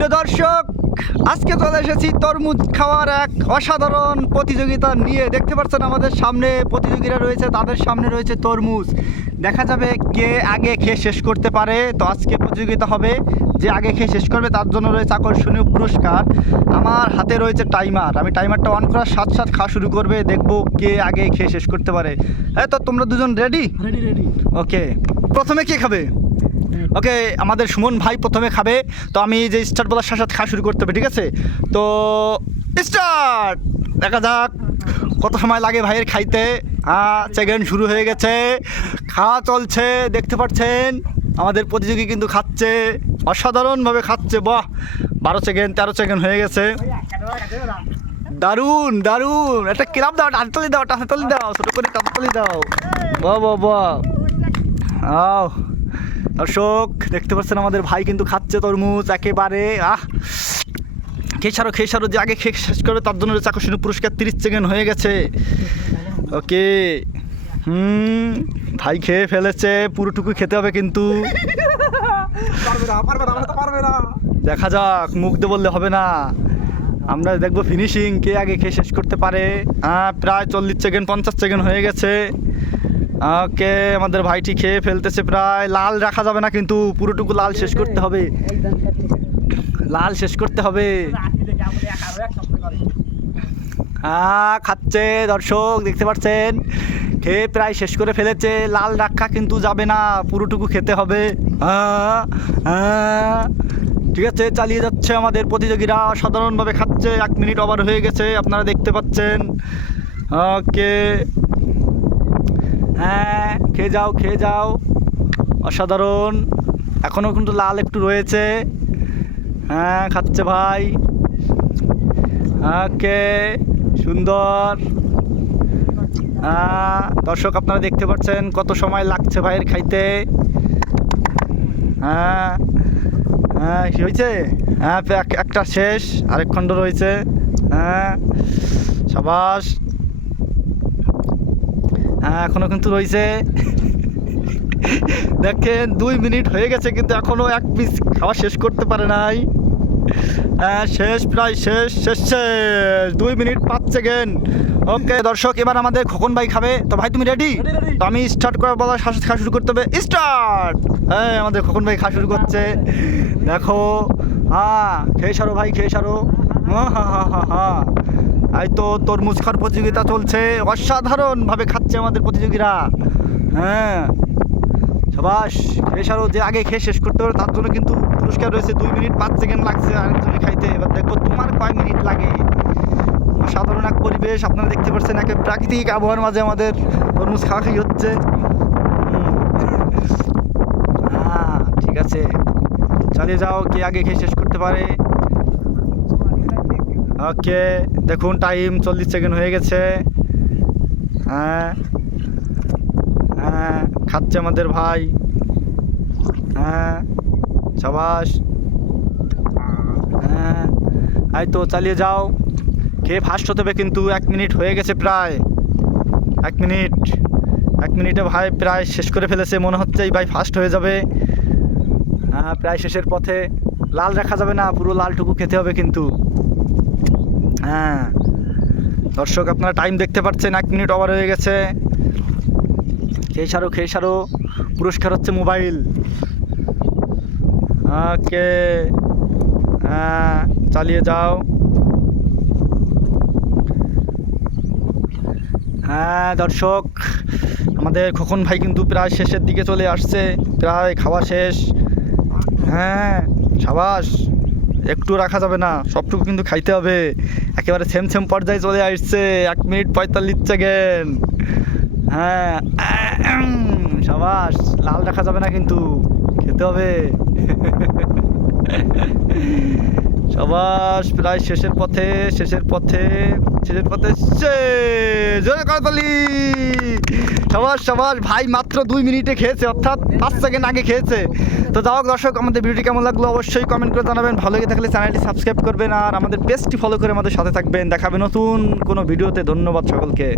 প্রিয় দর্শক, আজকে চলে এসেছি তরমুজ খাওয়ার এক অসাধারণ প্রতিযোগিতা নিয়ে। দেখতে পাচ্ছেন আমাদের সামনে প্রতিযোগীরা রয়েছে, তাদের সামনে রয়েছে তরমুজ। দেখা যাবে কে আগে খেয়ে শেষ করতে পারে। তো আজকে প্রতিযোগিতা হবে, যে আগে খেয়ে শেষ করবে তার জন্য রয়েছে আকর্ষণীয় পুরস্কার। আমার হাতে রয়েছে টাইমার, আমি টাইমারটা অন করার সাথে সাথে খাওয়া শুরু করবে, দেখবো কে আগে খেয়ে শেষ করতে পারে। হ্যাঁ, তো তোমরা দুজন রেডি? রেডি। ওকে, প্রথমে কে খাবে? ওকে, আমাদের সুমন ভাই প্রথমে খাবে। তো আমি যে স্টার্ট বলার সাথে সাথে খাওয়া শুরু করতে হবে, ঠিক আছে? তো স্টার্ট। দেখা যাক কত সময় লাগে ভাইয়ের খাইতে। সেকেন্ড শুরু হয়ে গেছে, খাওয়া চলছে। দেখতে পাচ্ছেন আমাদের প্রতিযোগী কিন্তু খাচ্ছে, অসাধারণভাবে খাচ্ছে। বাহ, 12 সেকেন্ড 13 সেকেন্ড হয়ে গেছে। দারুণ দারুণ, একটা ক্লাব দাও, হাততালি দাও, হাততালি দাও, ছোটো করে হাততালি দাও। বাহ বাহ বাহ। আও দর্শক, দেখতে পাচ্ছেন আমাদের ভাই কিন্তু খাচ্ছে তরমুজ একেবারে। খেয়ে সারো, যে আগে খেয়ে শেষ করবে তার জন্য আকর্ষণীয় পুরস্কার। 30 সেকেন্ড হয়ে গেছে। ওকে, ভাই খেয়ে ফেলেছে, পুরোটুকু খেতে হবে কিন্তু। দেখা যাক, মুখ দিয়ে বললে হবে না, আমরা দেখবো ফিনিশিং, কে আগে খেয়ে শেষ করতে পারে। প্রায় 40 সেকেন্ড 50 সেকেন্ড হয়ে গেছে। ওকে, আমাদের ভাইটি খেয়ে ফেলতেছে প্রায়। লাল রাখা যাবে না কিন্তু, পুরোটুকু লাল শেষ করতে হবে, লাল শেষ করতে হবে। খাচ্ছে দর্শক, দেখতে পাচ্ছেন খেয়ে প্রায় শেষ করে ফেলেছে। লাল রাখা কিন্তু যাবে না, পুরোটুকু খেতে হবে। ঠিক আছে, চালিয়ে যাচ্ছে আমাদের প্রতিযোগীরা, সাধারণভাবে খাচ্ছে। 1 মিনিট ওভার হয়ে গেছে, আপনারা দেখতে পাচ্ছেন। ওকে, হ্যাঁ, খেয়ে যাও, অসাধারণ। এখনও কিন্তু লাল একটু রয়েছে। হ্যাঁ, খাচ্ছে ভাই। ওকে, সুন্দর। দর্শক, আপনারা দেখতে পাচ্ছেন কত সময় লাগছে ভাইয়ের খাইতে। হ্যাঁ হ্যাঁ, হয়েছে। হ্যাঁ, একটা শেষ, আরেক খণ্ড রয়েছে। হ্যাঁ, সাবাস। হ্যাঁ, এখনও কিন্তু রয়েছে। দেখেন 2 মিনিট হয়ে গেছে কিন্তু এখনও এক পিস খাওয়া শেষ করতে পারে নাই। হ্যাঁ, শেষ, প্রায় শেষ। 2 মিনিট 5 সেকেন্ড। ওকে দর্শক, এবার আমাদের খোকন ভাই খাবে। তো ভাই তুমি রেডি? তো আমি স্টার্ট করে বলার সাথে খাওয়া শুরু করতে হবে। স্টার্ট। হ্যাঁ, আমাদের খোকন ভাই খাওয়া শুরু করছে। দেখো, খেয়ে সারো ভাই, খেয়ে সারো। এই তো তরমুজ খাওয়ার প্রতিযোগিতা চলছে, অসাধারণভাবে খাচ্ছে আমাদের প্রতিযোগীরা। হ্যাঁ, সবাস, খেয়ে সারো, যে আগে খেয়ে শেষ করতে পারে তার জন্য কিন্তু পুরস্কার রয়েছে। 2 মিনিট 5 সেকেন্ড লাগছে আরেকজনে খাইতে। এবার দেখো তোমার কয় মিনিট লাগে। অসাধারণ এক পরিবেশ, আপনারা দেখতে পাচ্ছেন, একে প্রাকৃতিক আবহাওয়ার মাঝে আমাদের তরমুজ খাওয়া হচ্ছে। ঠিক আছে, চালিয়ে যাও, কে আগে খেয়ে শেষ করতে পারে। ওকে, দেখুন টাইম 40 সেকেন্ড হয়ে গেছে। হ্যাঁ হ্যাঁ, খাচ্ছে আমাদের ভাই। হ্যাঁ, সাবাস। হ্যাঁ, এই তো চালিয়ে যাও, খেয়ে ফার্স্ট হতে হবে কিন্তু। 1 মিনিট হয়ে গেছে প্রায়। 1 মিনিটে ভাই প্রায় শেষ করে ফেলেছে, মনে হচ্ছে এই ভাই ফার্স্ট হয়ে যাবে। হ্যাঁ, প্রায় শেষের পথে। লাল রাখা যাবে না, পুরো লালটুকু খেতে হবে কিন্তু। হ্যাঁ দর্শক, আপনারা টাইম দেখতে পাচ্ছেন, 1 মিনিট ওভার হয়ে গেছে। খেয়ে সারো, পুরস্কার হচ্ছে মোবাইল। ওকে, হ্যাঁ, চালিয়ে যাও। হ্যাঁ দর্শক, আমাদের খোকন ভাই কিন্তু প্রায় শেষের দিকে চলে আসছে, প্রায় খাওয়া শেষ। হ্যাঁ, সাবাস, একটু রাখা যাবে না, সবটুকু কিন্তু খাইতে হবে। একেবারে সেম পর্যায়ে চলে আসছে। 1 মিনিট 45 সেকেন্ড। হ্যাঁ, সাবাস, লাল রাখা যাবে না কিন্তু, খেতে হবে। সাবাস, প্রায় শেষের পথে। জোরে করতালি। সাবাস, ভাই মাত্র 2 মিনিটে খেয়েছে, অর্থাৎ 5 সেকেন্ড আগে খেয়েছে। তো যাই হোক দর্শক, আমাদের ভিডিওটি কেমন লাগলো অবশ্যই কমেন্ট করে জানাবেন। ভালো লেগে থাকলে চ্যানেলটি সাবস্ক্রাইব করবেন আর আমাদের পেজটি ফলো করে আমাদের সাথে থাকবেন। দেখাবে নতুন কোনো ভিডিওতে। ধন্যবাদ সকলকে।